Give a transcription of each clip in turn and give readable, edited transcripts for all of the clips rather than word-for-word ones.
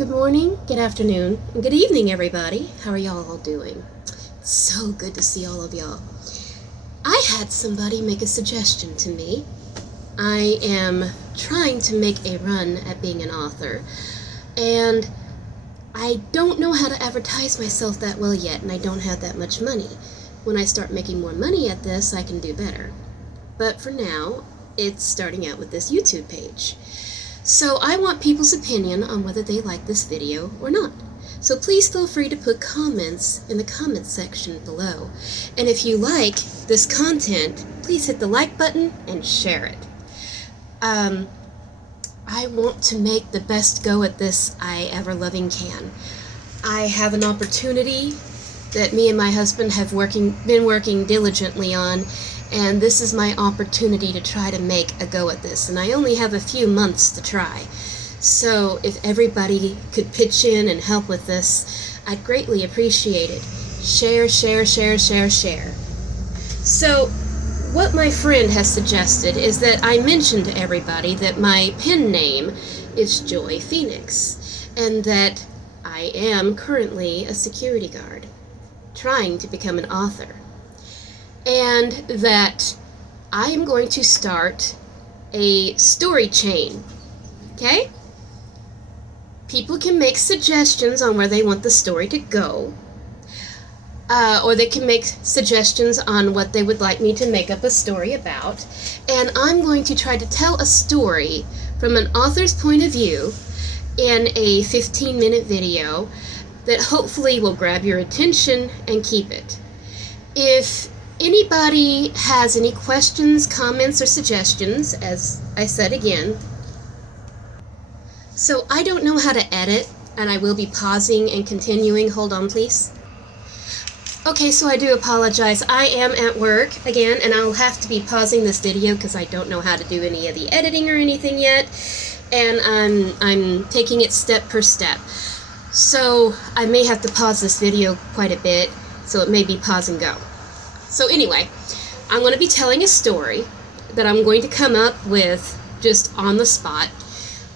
Good morning, good afternoon, and good evening, everybody. How are y'all all doing? It's so good to see all of y'all. I had somebody make a suggestion to me. I am trying to make a run at being an author, and I don't know how to advertise myself that well yet, and I don't have that much money. When I start making more money at this, I can do better. But for now, it's starting out with this YouTube page. So I want people's opinion on whether they like this video or not. So please feel free to put comments in the comment section below. And if you like this content, please hit the like button and share it. I want to make the best go at this I ever loving can. I have an opportunity that me and my husband have been working diligently on, and this is my opportunity to try to make a go at this. And I only have a few months to try. So if everybody could pitch in and help with this, I'd greatly appreciate it. Share, share, share, share, share. So what my friend has suggested is that I mention to everybody that my pen name is Joy Phoenix, and that I am currently a security guard, trying to become an author. And that I am going to start a story chain, okay? People can make suggestions on where they want the story to go, or they can make suggestions on what they would like me to make up a story about, and I'm going to try to tell a story from an author's point of view in a 15-minute video that hopefully will grab your attention and keep it. If anybody has any questions, comments, or suggestions, as I said again, so I don't know how to edit, and I will be pausing and continuing. Hold on, please. Okay, so I do apologize. I am at work again, and I'll have to be pausing this video because I don't know how to do any of the editing or anything yet, and I'm taking it step per step. So I may have to pause this video quite a bit, so it may be pause and go. So anyway, I'm going to be telling a story that I'm going to come up with just on the spot.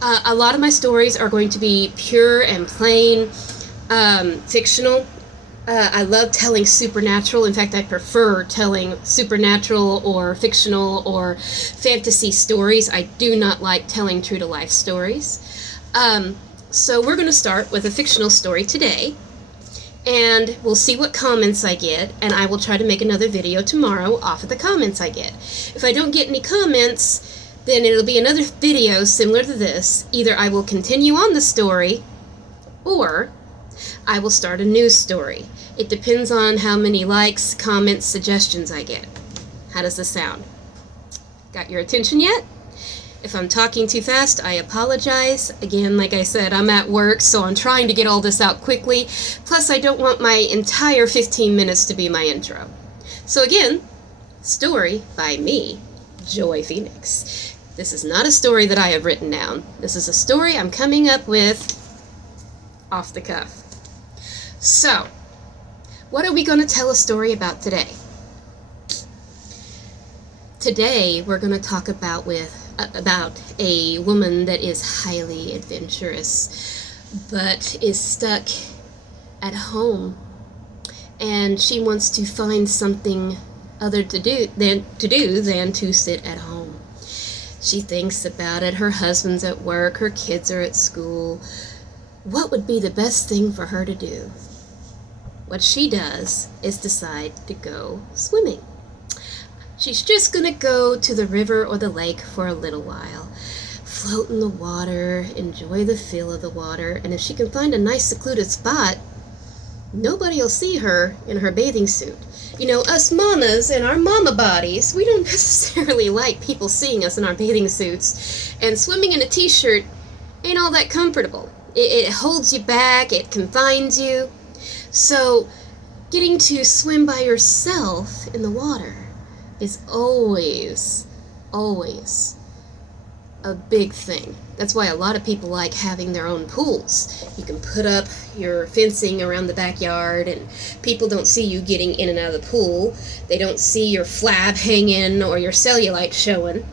A lot of my stories are going to be pure and plain fictional. I love telling supernatural. In fact, I prefer telling supernatural or fictional or fantasy stories. I do not like telling true-to-life stories. So we're going to start with a fictional story today. And we'll see what comments I get, and I will try to make another video tomorrow off of the comments I get. If I don't get any comments, then it'll be another video similar to this. Either I will continue on the story, or I will start a new story. It depends on how many likes, comments, suggestions I get. How does this sound? Got your attention yet? If I'm talking too fast, I apologize. Again, like I said, I'm at work, so I'm trying to get all this out quickly. Plus, I don't want my entire 15 minutes to be my intro. So again, story by me, Joy Phoenix. This is not a story that I have written down. This is a story I'm coming up with off the cuff. So, what are we going to tell a story about today? Today, we're going to talk about a woman that is highly adventurous, but is stuck at home, and she wants to find something other to do than to sit at home. She thinks about it. Her husband's at work, her kids are at school. What would be the best thing for her to do? What she does is decide to go swimming. She's just going to go to the river or the lake for a little while, float in the water, enjoy the feel of the water, and if she can find a nice secluded spot, nobody will see her in her bathing suit. You know, us mamas and our mama bodies, we don't necessarily like people seeing us in our bathing suits, and swimming in a t-shirt ain't all that comfortable. It holds you back, it confines you. So, getting to swim by yourself in the water is always a big thing. That's why a lot of people like having their own pools. You can put up your fencing around the backyard, and people don't see you getting in and out of the pool. They don't see your flab hanging or your cellulite showing.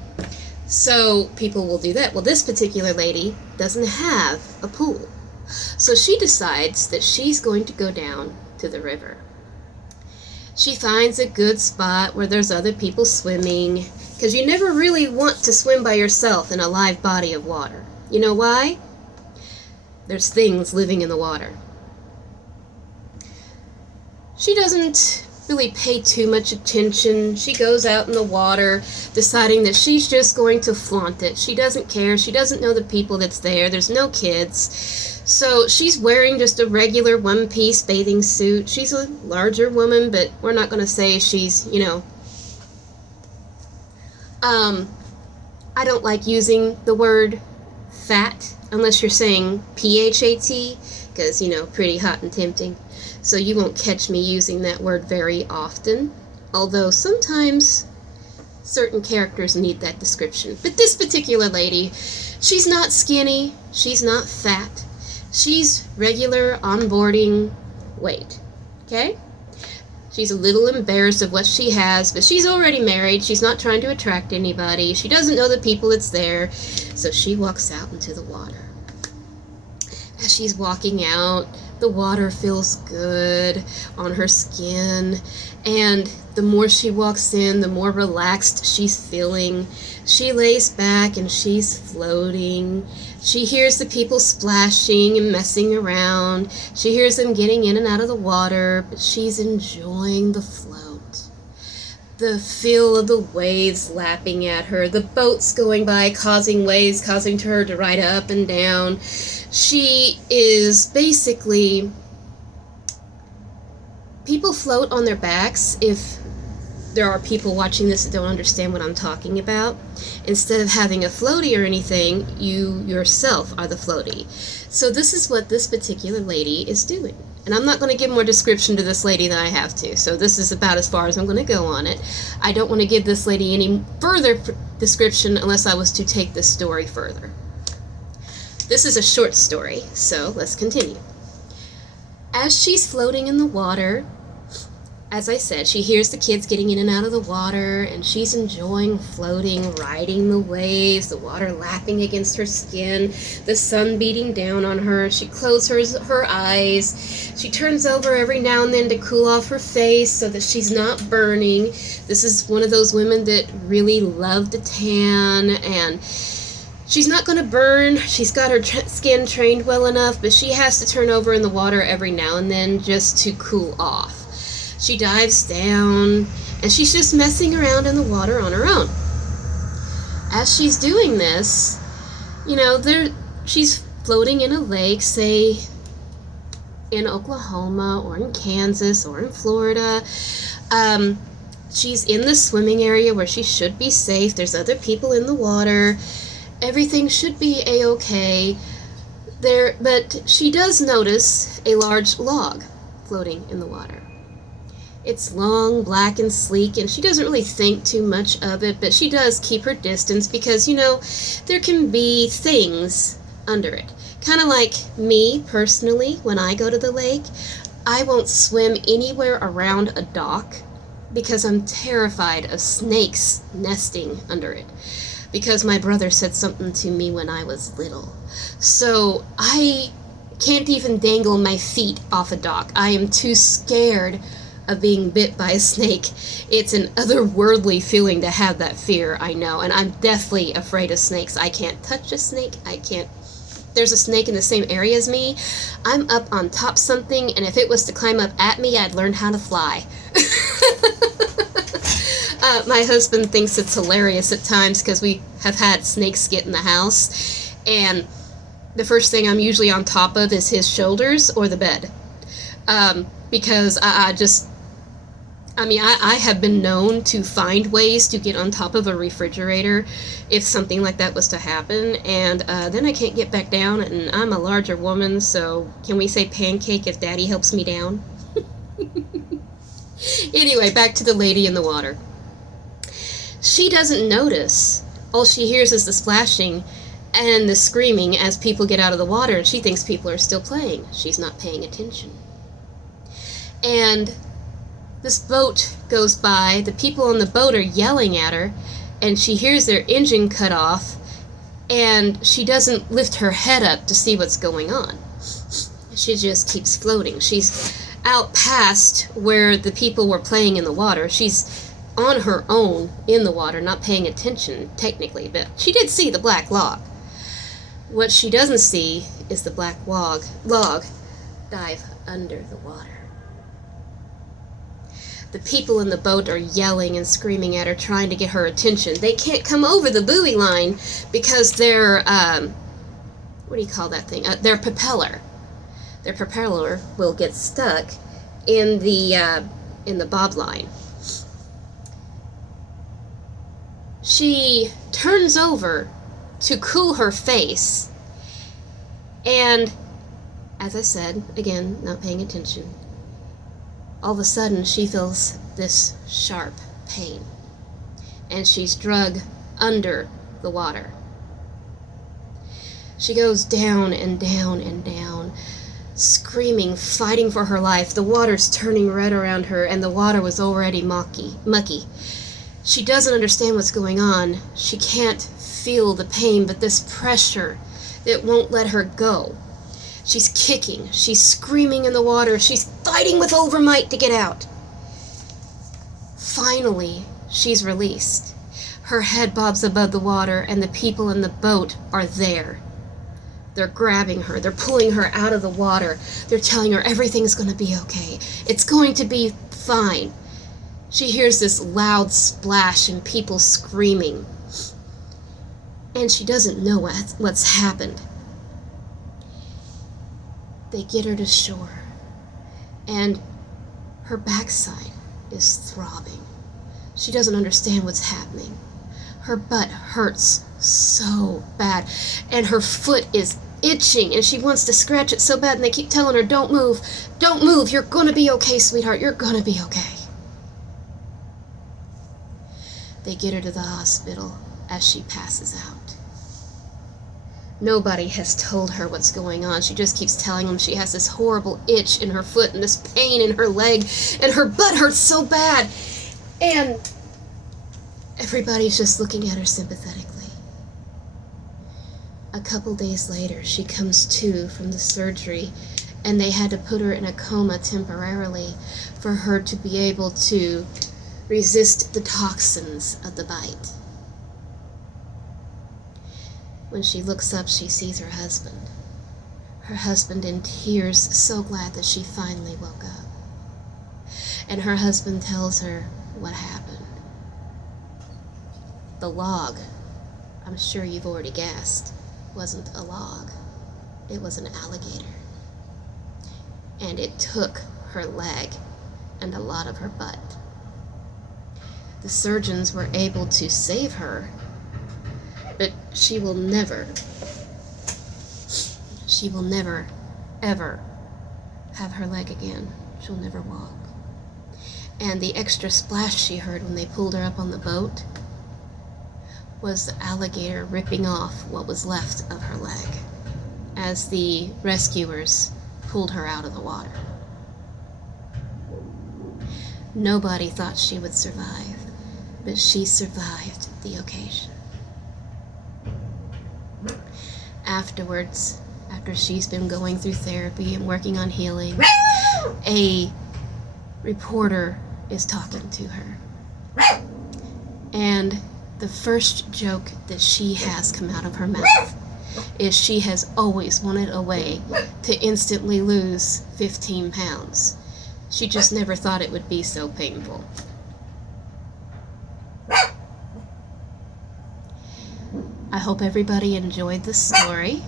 So people will do that. Well, this particular lady doesn't have a pool. So she decides that she's going to go down to the river. She finds a good spot where there's other people swimming, because you never really want to swim by yourself in a live body of water. You know why? There's things living in the water. She doesn't really pay too much attention. She goes out in the water, deciding that she's just going to flaunt it. She doesn't care. She doesn't know the people that's there. There's no kids. So she's wearing just a regular one-piece bathing suit. She's a larger woman, but we're not going to say she's, I don't like using the word fat unless you're saying P-H-A-T, because, pretty hot and tempting. So you won't catch me using that word very often, although sometimes certain characters need that description. But this particular lady, she's not skinny, she's not fat, she's regular onboarding weight, okay? She's a little embarrassed of what she has, but she's already married, she's not trying to attract anybody, she doesn't know the people that's there, so she walks out into the water. As she's walking out, the water feels good on her skin, and the more she walks in, the more relaxed she's feeling. She lays back and she's floating. She hears the people splashing and messing around. She hears them getting in and out of the water, but she's enjoying the float. The feel of the waves lapping at her, the boats going by causing waves, causing her to ride up and down. She is basically, people float on their backs if there are people watching this that don't understand what I'm talking about. Instead of having a floaty or anything, you yourself are the floaty. So this is what this particular lady is doing. And I'm not going to give more description to this lady than I have to, so this is about as far as I'm going to go on it. I don't want to give this lady any further description unless I was to take this story further. This is a short story, so let's continue. As she's floating in the water, as I said, she hears the kids getting in and out of the water, and she's enjoying floating, riding the waves, the water lapping against her skin, the sun beating down on her. She closes her eyes. She turns over every now and then to cool off her face so that she's not burning. This is one of those women that really love to tan, and she's not going to burn. She's got her skin trained well enough, but she has to turn over in the water every now and then just to cool off. She dives down, and she's just messing around in the water on her own. As she's doing this, she's floating in a lake, say in Oklahoma or in Kansas or in Florida. She's in the swimming area where she should be safe. There's other people in the water. Everything should be a-okay there, but she does notice a large log floating in the water. It's long, black, and sleek, and she doesn't really think too much of it, but she does keep her distance because, there can be things under it. Kind of like me, personally, when I go to the lake, I won't swim anywhere around a dock because I'm terrified of snakes nesting under it. Because my brother said something to me when I was little. So I can't even dangle my feet off a dock. I am too scared of being bit by a snake. It's an otherworldly feeling to have that fear, I know, and I'm deathly afraid of snakes. I can't touch a snake. There's a snake in the same area as me. I'm up on top something, and if it was to climb up at me, I'd learn how to fly. My husband thinks it's hilarious at times because we have had snakes get in the house, and the first thing I'm usually on top of is his shoulders or the bed. Because I have been known to find ways to get on top of a refrigerator if something like that was to happen, and then I can't get back down, and I'm a larger woman, so can we say pancake if Daddy helps me down? Anyway, back to the lady in the water. She doesn't notice. All she hears is the splashing and the screaming as people get out of the water, and she thinks people are still playing. She's not paying attention. And this boat goes by, the people on the boat are yelling at her, and she hears their engine cut off, and she doesn't lift her head up to see what's going on. she just keeps floating. She's out past where the people were playing in the water. She's on her own in the water, not paying attention technically, but she did see the black log. What she doesn't see is the black log dive under the water. The people in the boat are yelling and screaming at her, trying to get her attention. They can't come over the buoy line because their, what do you call that thing? Their propeller. Their propeller will get stuck in the bob line. She turns over to cool her face, and as I said, again, not paying attention, all of a sudden she feels this sharp pain, and she's drug under the water. She goes down and down and down, screaming, fighting for her life. The water's turning red around her, and the water was already mucky. She doesn't understand what's going on. She can't feel the pain, but this pressure that won't let her go. She's kicking, she's screaming in the water, she's fighting with overmight to get out. Finally, she's released. Her head bobs above the water, and the people in the boat are there. They're grabbing her, they're pulling her out of the water. They're telling her everything's going to be okay. It's going to be fine. She hears this loud splash and people screaming. And she doesn't know what's happened. They get her to shore, and her backside is throbbing. She doesn't understand what's happening. Her butt hurts so bad, and her foot is itching, and she wants to scratch it so bad, and they keep telling her, don't move, you're gonna be okay, sweetheart, you're gonna be okay. They get her to the hospital as she passes out. Nobody has told her what's going on. She just keeps telling them she has this horrible itch in her foot and this pain in her leg, and her butt hurts so bad. And everybody's just looking at her sympathetically. A couple days later, she comes to from the surgery, and they had to put her in a coma temporarily for her to be able to resist the toxins of the bite. When she looks up, she sees her husband. Her husband in tears, so glad that she finally woke up. And her husband tells her what happened. The log, I'm sure you've already guessed, wasn't a log. It was an alligator. And it took her leg and a lot of her butt. The surgeons were able to save her, but she will never, ever have her leg again. She'll never walk. And the extra splash she heard when they pulled her up on the boat was the alligator ripping off what was left of her leg as the rescuers pulled her out of the water. Nobody thought she would survive, but she survived the occasion. Afterwards, after she's been going through therapy and working on healing, a reporter is talking to her. And the first joke that she has come out of her mouth is she has always wanted a way to instantly lose 15 pounds. She just never thought it would be so painful. I hope everybody enjoyed the story.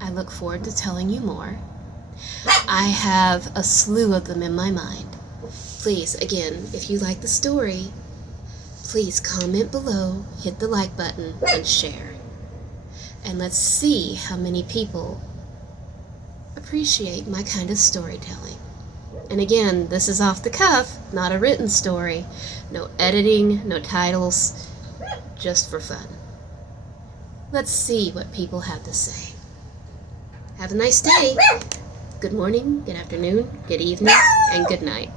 I look forward to telling you more. I have a slew of them in my mind. Please, again, if you like the story, please comment below, hit the like button, and share. And let's see how many people appreciate my kind of storytelling. And again, this is off the cuff, not a written story. No editing, no titles, just for fun. Let's see what people have to say. Have a nice day. Good morning, good afternoon, good evening, and good night.